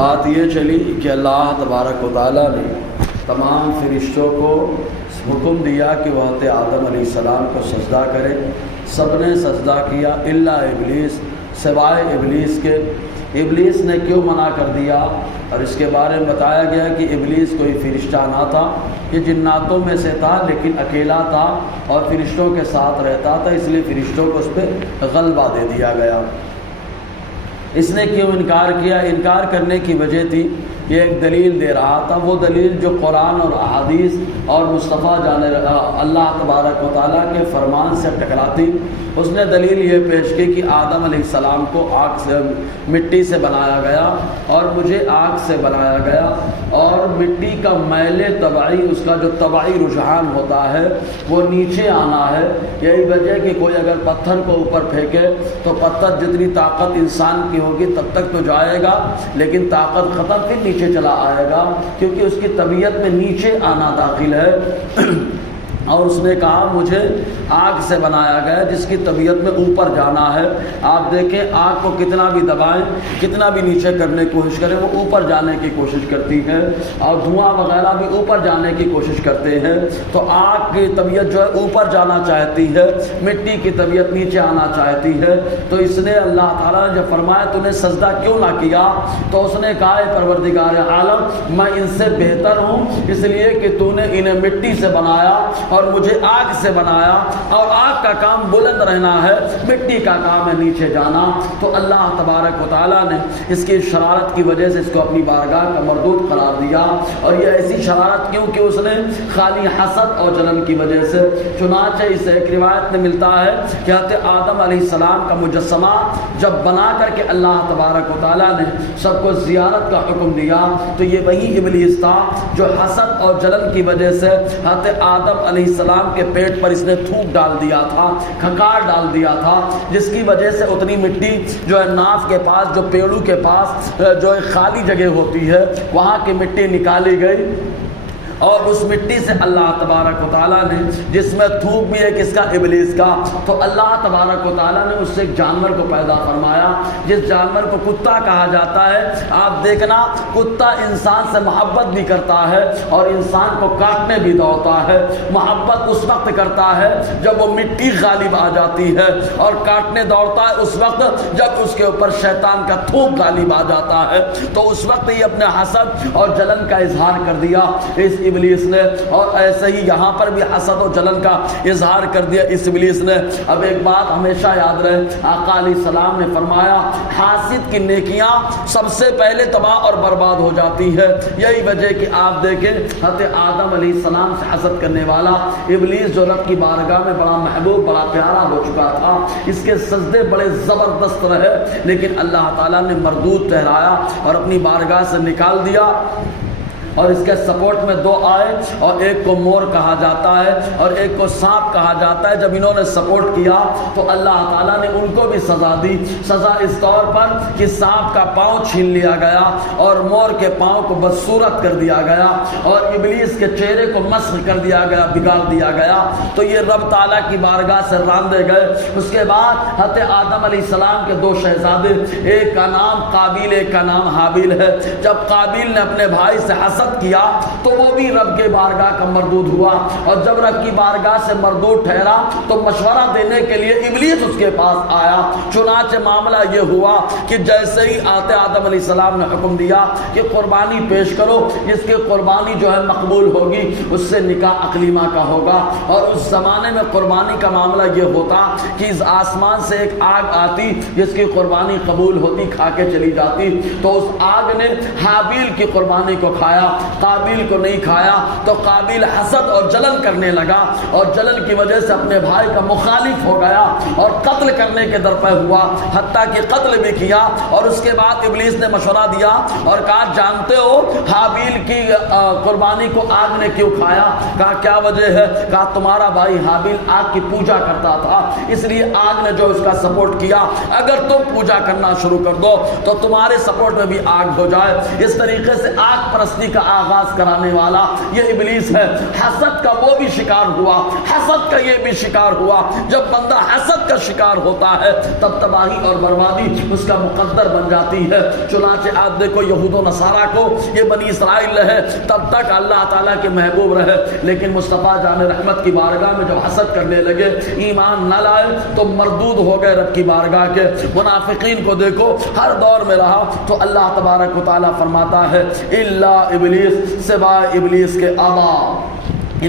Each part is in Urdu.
بات یہ چلی کہ اللہ تبارک و تعالیٰ نے تمام فرشتوں کو حکم دیا کہ وہ حضرت آدم علیہ السلام کو سجدہ کرے. سب نے سجدہ کیا الا ابلیس، سوائے ابلیس کے. ابلیس نے کیوں منع کر دیا؟ اور اس کے بارے میں بتایا گیا کہ ابلیس کوئی فرشتہ نہ تھا، یہ جناتوں میں سے تھا لیکن اکیلا تھا اور فرشتوں کے ساتھ رہتا تھا، اس لیے فرشتوں کو اس پہ غلبہ دے دیا گیا. اس نے کیوں انکار کیا؟ انکار کرنے کی وجہ تھی، یہ ایک دلیل دے رہا تھا، وہ دلیل جو قرآن اور احادیث اور مصطفیٰ اللہ تبارک و تعالیٰ کے فرمان سے ٹکراتی. اس نے دلیل یہ پیش کی کہ آدم علیہ السلام کو آگ سے، مٹی سے بنایا گیا اور مجھے آگ سے بنایا گیا، اور مٹی کا میل طبعی، اس کا جو طبعی رجحان ہوتا ہے وہ نیچے آنا ہے. یہی وجہ کہ کوئی اگر پتھر کو اوپر پھینکے تو پتھر جتنی طاقت انسان کی ہوگی تب تک تو جائے گا، لیکن طاقت ختم پھر نیچے چلا آئے گا، کیونکہ اس کی طبیعت میں نیچے آنا داخل ہے. اور اس نے کہا مجھے آگ سے بنایا گیا جس کی طبیعت میں اوپر جانا ہے. آپ دیکھیں آگ کو کتنا بھی دبائیں، کتنا بھی نیچے کرنے کی کوشش کریں، وہ اوپر جانے کی کوشش کرتی ہے، اور دھواں وغیرہ بھی اوپر جانے کی کوشش کرتے ہیں. تو آگ کی طبیعت جو ہے اوپر جانا چاہتی ہے، مٹی کی طبیعت نیچے آنا چاہتی ہے. تو اس نے اللہ تعالیٰ نے جب فرمایا تو نے سجدہ کیوں نہ کیا، تو اس نے کہا اے پروردگار عالم میں ان سے بہتر ہوں، اس لیے کہ تو نے انہیں مٹی سے بنایا اور مجھے آگ سے بنایا، اور آگ کا کام بلند رہنا ہے، مٹی کا کام ہے نیچے جانا. تو اللہ تبارک و تعالیٰ نے اس کی شرارت کی وجہ سے اس کو اپنی بارگاہ کا مردود قرار دیا. اور یہ ایسی شرارت کیوں کہ اس نے خالی حسد اور جلن کی وجہ سے. چنانچہ اس ایک روایت میں ملتا ہے کہ حضرت آدم علیہ السلام کا مجسمہ جب بنا کر کے اللہ تبارک و تعالیٰ نے سب کو زیارت کا حکم دیا تو یہ وہی ابلیس تھا جو حسد اور جلن کی وجہ سے حضرت آدم علیہ السلام کے پیٹ پر اس نے تھوک ڈال دیا تھا، کھنکار ڈال دیا تھا، جس کی وجہ سے اتنی مٹی جو ہے ناف کے پاس، جو پیڑو کے پاس جو ایک خالی جگہ ہوتی ہے وہاں کی مٹی نکالی گئی. اور اس مٹی سے اللہ تبارک و تعالیٰ نے، جس میں تھوک بھی ہے کس کا؟ ابلیس کا، تو اللہ تبارک و تعالیٰ نے اس سے ایک جانور کو پیدا فرمایا جس جانور کو کتا کہا جاتا ہے. آپ دیکھنا کتا انسان سے محبت بھی کرتا ہے اور انسان کو کاٹنے بھی دوڑتا ہے. محبت اس وقت کرتا ہے جب وہ مٹی غالب آ جاتی ہے، اور کاٹنے دوڑتا ہے اس وقت جب اس کے اوپر شیطان کا تھوک غالب آ جاتا ہے. تو اس وقت یہ اپنے حسد اور جلن کا اظہار کر دیا اس ابلیس نے، اور ایسے ہی یہاں پر بھی حسد و جلن کا اظہار کر دیا اس ابلیس نے. اب ایک بات ہمیشہ یاد رہے، آقا علیہ السلام نے فرمایا حاسد کی نیکیاں سب سے پہلے تباہ اور برباد ہو جاتی ہے. یہی وجہ کہ آپ دیکھیں حضرت آدم علیہ السلام سے حسد کرنے والا ابلیس جو رب کی بارگاہ میں بڑا محبوب، بڑا پیارا ہو چکا تھا، اس کے سجدے بڑے زبردست رہے، لیکن اللہ تعالیٰ نے مردود ٹھہرایا اور اپنی بارگاہ سے نکال دیا. اور اس کے سپورٹ میں دو آئے، اور ایک کو مور کہا جاتا ہے اور ایک کو سانپ کہا جاتا ہے. جب انہوں نے سپورٹ کیا تو اللہ تعالیٰ نے ان کو بھی سزا دی. سزا اس طور پر کہ سانپ کا پاؤں چھین لیا گیا اور مور کے پاؤں کو بدصورت کر دیا گیا اور ابلیس کے چہرے کو مسخ کر دیا گیا، بگاڑ دیا گیا. تو یہ رب تعالیٰ کی بارگاہ سے راندے گئے. اس کے بعد حضرت آدم علیہ السلام کے دو شہزادے، ایک کا نام قابیل، ایک کا نام حابیل ہے. جب قابیل نے اپنے بھائی سے حسد کیا تو وہ بھی رب کے بارگاہ کا مردود ہوا، اور جب رب کی بارگاہ سے مردود ٹھہرا تو مشورہ دینے کے لیے ابلیس اس کے پاس آیا. چنانچہ معاملہ یہ ہوا کہ جیسے ہی آدم علیہ السلام نے حکم دیا کہ قربانی پیش کرو، جس کی قربانی جو ہے مقبول ہوگی اس سے نکاح اقلیمہ کا ہوگا. اور اس زمانے میں قربانی کا معاملہ یہ ہوتا کہ اس آسمان سے ایک آگ آتی جس کی قربانی قبول ہوتی، کھا کے چلی جاتی. تو اس آگ نے حابیل کی قربانی کو کھایا، قابیل کو نہیں کھایا. تو قابیل حسد اور جلن کرنے لگا اور جلن کی وجہ سے اپنے بھائی کا مخالف ہو گیا اور قتل کرنے کے درپے ہوا، حتیٰ کہ قتل بھی کیا. اور اس کے بعد ابلیس نے مشورہ دیا اور کہا جانتے ہو حابیل کی قربانی کو آگ نے کیوں کھایا؟ کہا کیا وجہ ہے؟ کہا تمہارا بھائی حابیل آگ کی پوجا کرتا تھا، اس لیے آگ نے جو اس کا سپورٹ کیا. اگر تم پوجا کرنا شروع کر دو تو تمہارے سپورٹ میں بھی آگ ہو جائے. اس طریقے سے آگ پرستی کا کا آغاز کرانے والا یہ ابلیس ہے۔ حسد کا وہ بھی شکار ہوا، حسد کا یہ بھی شکار ہوا۔ جب بندہ حسد کا شکار ہوتا ہے تب تباہی اور بربادی اس کا مقدر بن جاتی ہے۔ چنانچہ آپ دیکھو یہود و نصارہ کو یہ بنی اسرائیل رہے تب تک اللہ تعالیٰ کے محبوب رہے، لیکن مصطفیٰ جان رحمت کی بارگاہ میں جب حسد کرنے لگے، ایمان نہ لائے تو مردود ہو گئے رب کی بارگاہ کے۔ منافقین کو دیکھو ہر دور میں رہا تو اللہ تبارک و تعالیٰ فرماتا ہے الا ابلیس، سوائے ابلیس کے، ابا،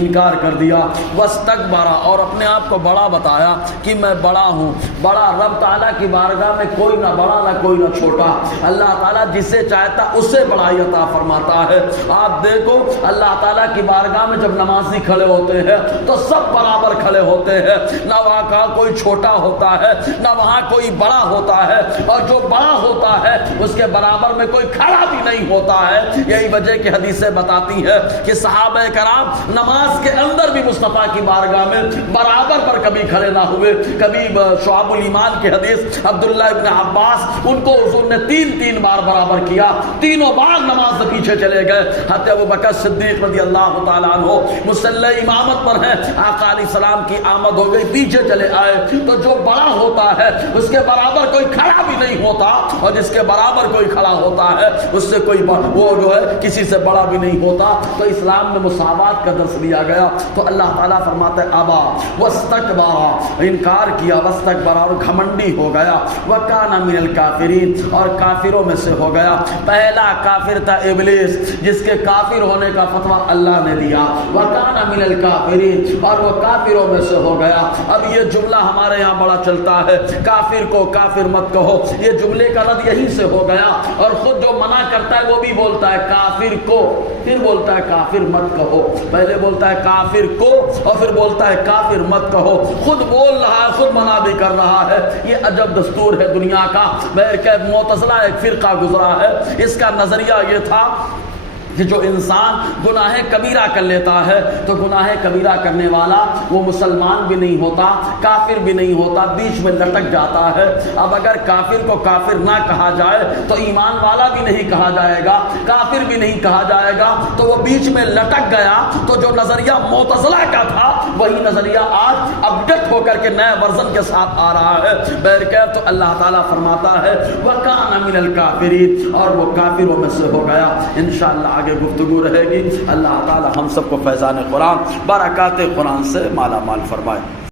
انکار کر دیا، واستکبر، اور اپنے آپ کو بڑا بتایا کہ میں بڑا ہوں۔ بڑا رب تعالیٰ کی بارگاہ میں کوئی نہ بڑا نہ کوئی نہ چھوٹا، اللہ تعالیٰ جسے چاہتا اسے بڑائی عطا فرماتا ہے۔ آپ دیکھو اللہ تعالیٰ کی بارگاہ میں جب نمازی کھڑے ہوتے ہیں تو سب برابر کھڑے ہوتے ہیں، نہ وہاں کا کوئی چھوٹا ہوتا ہے نہ وہاں کوئی بڑا ہوتا ہے، اور جو بڑا ہوتا ہے اس کے برابر میں کوئی کھڑا بھی نہیں ہوتا ہے۔ یہی وجہ کہ حدیثیں بتاتی ہے کہ صحابہ کرام نماز کے اندر بھی مصطفیٰ کی بارگاہ میں برابر پر کبھی کھڑے نہ ہوئے۔ کبھی شعب الایمان کی حدیث عبداللہ ابن عباس، ان کو حضور نے تین بار برابر کیا، تینوں بار نماز سے پیچھے چلے گئے۔ حضرت ابوبکر صدیق رضی اللہ تعالیٰ عنہ مصلی امامت پر ہیں، آقا علیہ السلام کی آمد ہو گئی، پیچھے چلے آئے تو جو بڑا ہوتا ہے اس کے برابر کوئی کھڑا بھی نہیں ہوتا، اور جس کے برابر کوئی کھڑا ہوتا ہے اس سے کوئی وہ جو ہے کسی سے بڑا بھی نہیں ہوتا۔ تو اسلام میں مساوات کا درس دیا گیا۔ تو اللہ تعالیٰ فرماتا ہے ابا واستکبر، انکار کیا، واستکبر، اور گھمنڈی ہو گیا، وکان من الکافرین، اور کافروں میں سے ہو گیا۔ پہلا کافر تھا ابلیس، جس کے کافر ہونے کا فتویٰ اللہ نے دیا، وکان من الکافرین، اور وہ کافروں میں سے ہو گیا۔ اب یہ جملہ ہمارے یہاں بڑا چلتا ہے، کافر کو کافر مت کہو، یہ جملے کا رد یہیں سے ہو گیا۔ اور خود جو منع کرتا ہے وہ بھی بولتا ہے کافر کو، پھر بولتا ہے کافر مت کہو، پہلے بولتا ہے کافر کو اور پھر بولتا ہے کافر مت کہو، خود بول رہا ہے خود منع بھی کر رہا ہے۔ یہ عجب دستور ہے دنیا کا۔ معتزلہ ایک فرقہ گزرا ہے، اس کا نظریہ یہ تھا کہ جو انسان گناہ کبیرہ کر لیتا ہے تو گناہ کبیرہ کرنے والا وہ مسلمان بھی نہیں ہوتا، کافر بھی نہیں ہوتا، بیچ میں لٹک جاتا ہے۔ اب اگر کافر کو کافر نہ کہا جائے تو ایمان والا بھی نہیں کہا جائے گا، کافر بھی نہیں کہا جائے گا، تو وہ بیچ میں لٹک گیا۔ تو جو نظریہ معتزلہ کا تھا وہی نظریہ آج اپڈیٹ ہو کر کے نئے ورژن کے ساتھ آ رہا ہے۔ بہرکیف تو اللہ تعالیٰ فرماتا ہے وَكَانَ مِنَ الْكَافِرِينَ، اور وہ کافروں میں سے ہو گیا۔ انشاءاللہ آگے گفتگو رہے گی۔ اللہ تعالی ہم سب کو فیضان قرآن، برکات قرآن سے مالا مال فرمائے۔